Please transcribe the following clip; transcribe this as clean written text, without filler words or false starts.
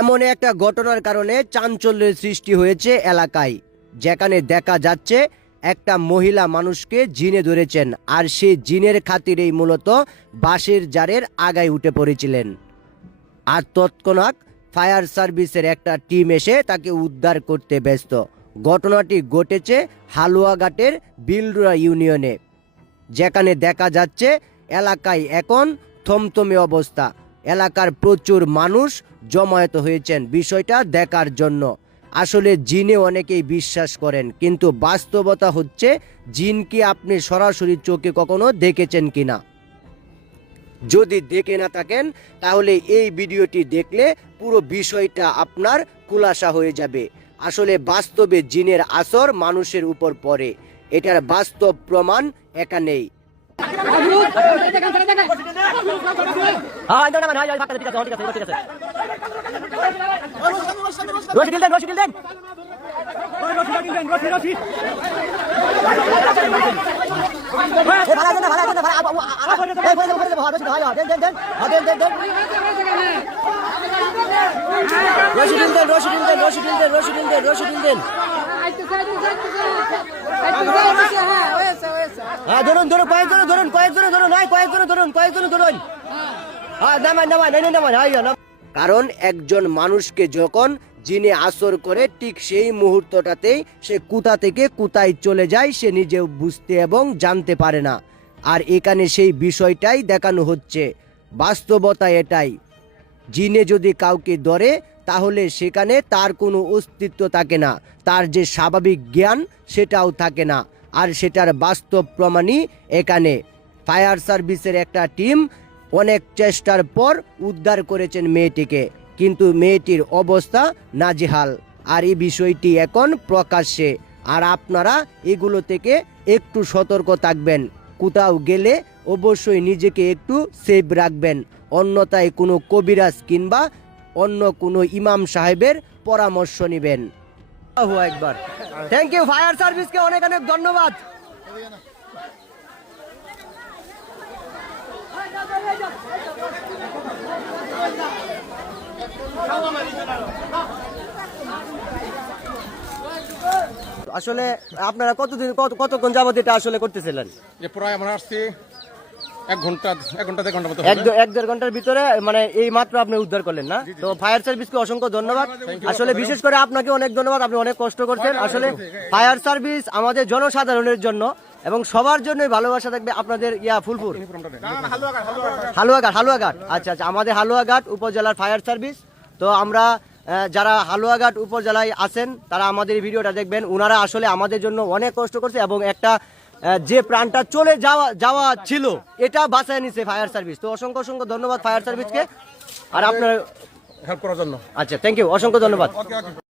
এমন একটা ঘটনার কারণে চাঞ্চল্যের সৃষ্টি হয়েছে এলাকায়, যেখানে দেখা যাচ্ছে একটা মহিলা মানুষকে জিনে ধরেছেন, আর সেই জিনের খাতিরেই মূলত বাঁশের জারের আগায় উঠে পড়েছিলেন। আর তৎক্ষণাৎ ফায়ার সার্ভিসের একটা টিম এসে তাকে উদ্ধার করতে ব্যস্ত। ঘটনাটি ঘটেছে হালুয়াঘাটের বিলরুয়া ইউনিয়নে, যেখানে দেখা যাচ্ছে এলাকায় এখন থমথমে অবস্থা। এলাকার প্রচুর মানুষ জমায়েত হয়েছেন বিষয়টা দেখার জন্য। আসলে জিনে অনেকেই বিশ্বাস করেন, কিন্তু বাস্তবতা হচ্ছে জিনকে আপনি সরাসরি চোখে কখনো দেখেছেন কিনা। যদি দেখে না থাকেন তাহলে এই ভিডিওটি দেখলে পুরো বিষয়টা আপনার খুলাসা হয়ে যাবে। আসলে বাস্তবে জিনের আসর মানুষের উপর পড়ে, এটার বাস্তব প্রমাণ এখানেই। কারণ একজন মানুষকে যখন জিনে আসর করে, ঠিক সেই মুহূর্তটাতেই সে কোথা থেকে কোথায় চলে যায় সে নিজেও বুঝতে এবং জানতে পারে না। আর এখানে সেই বিষয়টাই দেখানো হচ্ছে। বাস্তবতা এটাই, জিনে যদি কাউকে ধরে তাহলে সেখানে তার কোনো অস্তিত্ব থাকে না, তার যে স্বাভাবিক জ্ঞান সেটাও থাকে না। আর সেটার বাস্তব প্রমাণই এখানে। ফায়ার সার্ভিসের একটা টিম অনেক চেষ্টার পর উদ্ধার করেছেন মেয়েটিকে, কিন্তু মেয়েটির অবস্থা নাজেহাল। আর এই বিষয়টি এখন প্রকাশ্যে। আর আপনারা এগুলো থেকে একটু সতর্ক থাকবেন। কোথাও গেলে অবশ্যই নিজেকে একটু সেভ রাখবেন, অন্যথায় কোনো কবিরাজ কিংবা অন্য কোনো ইমাম সাহেবের পরামর্শ নেবেন। একবার থ্যাংক ইউ ফায়ার সার্ভিসকে অনেক অনেক ধন্যবাদ। আসলে আপনারা কতক্ষণ যাবত এটা আসলে করতেছিলেন? প্রায় আমরা আসছি এক ঘন্টা মতো, এক দেড় ঘন্টার ভিতরে, মানে এই মাত্র আপনি উদ্ধার করলেন না? তো ফায়ার সার্ভিসকে অসংখ্য ধন্যবাদ। আসলে বিশেষ করে আপনাকে অনেক ধন্যবাদ, আপনি অনেক কষ্ট করছেন। আসলে ফায়ার সার্ভিস আমাদের জনসাধারণের জন্য এবং সবার জন্যই ভালোবাসা থাকবে। আপনাদের ফুলপুর হালুয়াঘাট, আচ্ছা, আমাদের হালুয়াঘাট উপজেলার ফায়ার সার্ভিস। তো আমরা যারা হালুয়াঘাট উপজেলায় আছেন তারা আমাদের ভিডিওটা দেখবেন। ওনারা আসলে আমাদের জন্য অনেক কষ্ট করছে এবং একটা যে প্রাণটা চলে যাওয়া ছিল এটা বাঁচায় নিছে ফায়ার সার্ভিস। তো অসংখ্য ধন্যবাদ ফায়ার সার্ভিসকে আর আপনার হেল্প করার জন্য। আচ্ছা, থ্যাংক ইউ, অসংখ্য ধন্যবাদ।